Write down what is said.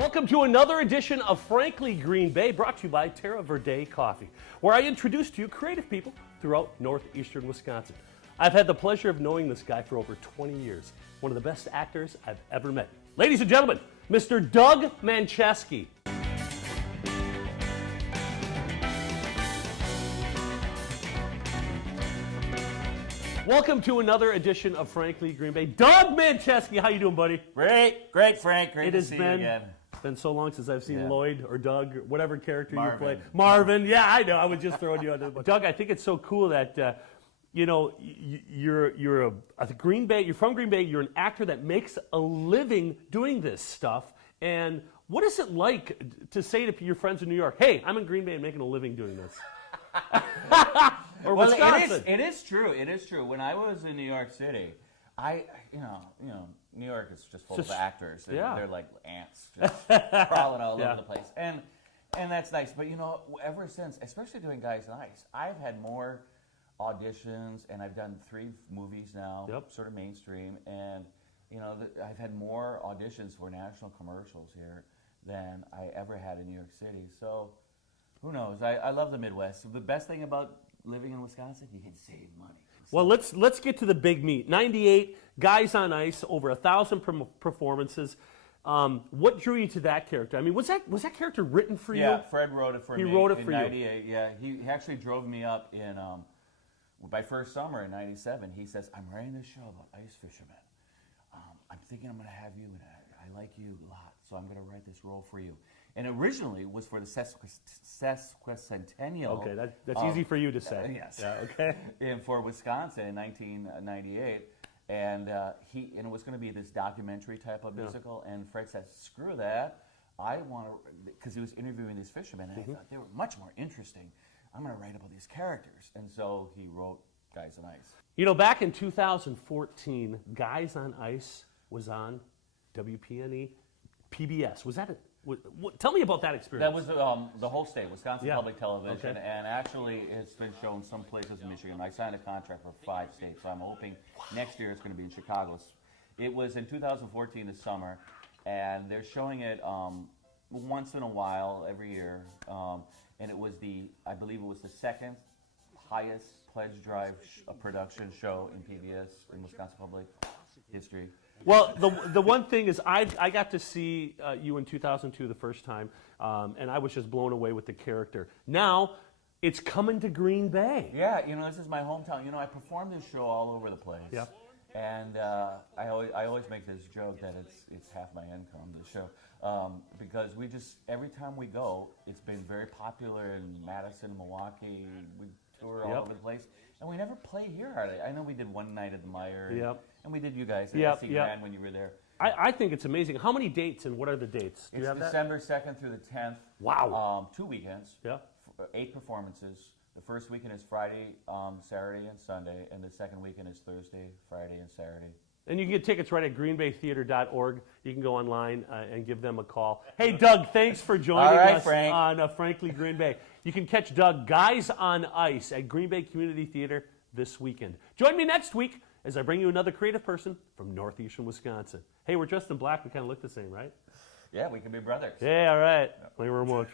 Welcome to another edition of Frankly Green Bay, brought to you by Terra Verde Coffee, where I introduce to you creative people throughout northeastern Wisconsin. I've had the pleasure of knowing this guy for over 20 years, one of the best actors I've ever met. Ladies and gentlemen, Mr. Doug Mancheski. Welcome to another edition of Frankly Green Bay. Doug Mancheski, how you doing, buddy? Great, Frank. Great to see you again. Been so long since I've seen Lloyd or Doug or whatever character you play. Marvin. Yeah, I know. I was just throwing you under the bus. Doug, I think it's so cool that you're Green Bay. You're from Green Bay. You're an actor that makes a living doing this stuff. And what is it like to say to your friends in New York, "Hey, I'm in Green Bay and making a living doing this"? Or well, Wisconsin. It is true. It is true. When I was in New York City, New York is just full of actors. They're like ants, just crawling all over the place, and that's nice. But ever since, especially doing Guys on Ice, I've had more auditions, and I've done 3 movies now, sort of mainstream, and I've had more auditions for national commercials here than I ever had in New York City. So who knows? I love the Midwest. The best thing about living in Wisconsin, you can save money. Well, let's get to the big meat. 98 Guys on Ice, over 1,000 performances. What drew you to that character? I mean, was that character written for you? Yeah, Fred wrote it for me. He wrote it in for 98, you. Yeah, he actually drove me up in my first summer in '97. He says, "I'm writing this show about ice fishermen. I'm thinking I'm going to have you in it. I like you a lot, so I'm going to write this role for you." And originally it was for the sesquicentennial. Okay, that's easy for you to say. Yes. Yeah, okay. For Wisconsin in 1998. And it was going to be this documentary type of musical. And Fred said, "Screw that. I want to," because he was interviewing these fishermen. And I thought they were much more interesting. I'm going to write about these characters. And so he wrote Guys on Ice. Back in 2014, Guys on Ice was on WPNE, PBS. Was that tell me about that experience. That was the whole state, Wisconsin Public Television, and actually it's been shown some places in Michigan. I signed a contract for 5 states, so I'm hoping next year it's going to be in Chicago. It was in 2014 this summer, and they're showing it once in a while every year, and I believe it was the second highest pledge drive production show in PBS in Wisconsin Public history. Well, the one thing is I got to see you in 2002 the first time, and I was just blown away with the character. Now, it's coming to Green Bay. Yeah, this is my hometown. I perform this show all over the place. Yeah. And I always make this joke that it's half my income, the show, because every time we go, it's been very popular in Madison, Milwaukee. We tour all over the place, and we never play here hardly. I know we did one night at the Meyer, and we did you guys at SC Grand when you were there. I think it's amazing. How many dates and what are the dates? Do you have December 2nd through the 10th. Wow. 2 weekends. Yeah. 8 performances. The first weekend is Friday, Saturday, and Sunday, and the second weekend is Thursday, Friday, and Saturday. And you can get tickets right at greenbaytheater.org. You can go online and give them a call. Hey, Doug, thanks for joining us on Frankly Green Bay. You can catch Doug, Guys on Ice, at Green Bay Community Theater this weekend. Join me next week as I bring you another creative person from northeastern Wisconsin. Hey, we're dressed in black. We kind of look the same, right? Yeah, we can be brothers. Yeah, all right. Thank you very much.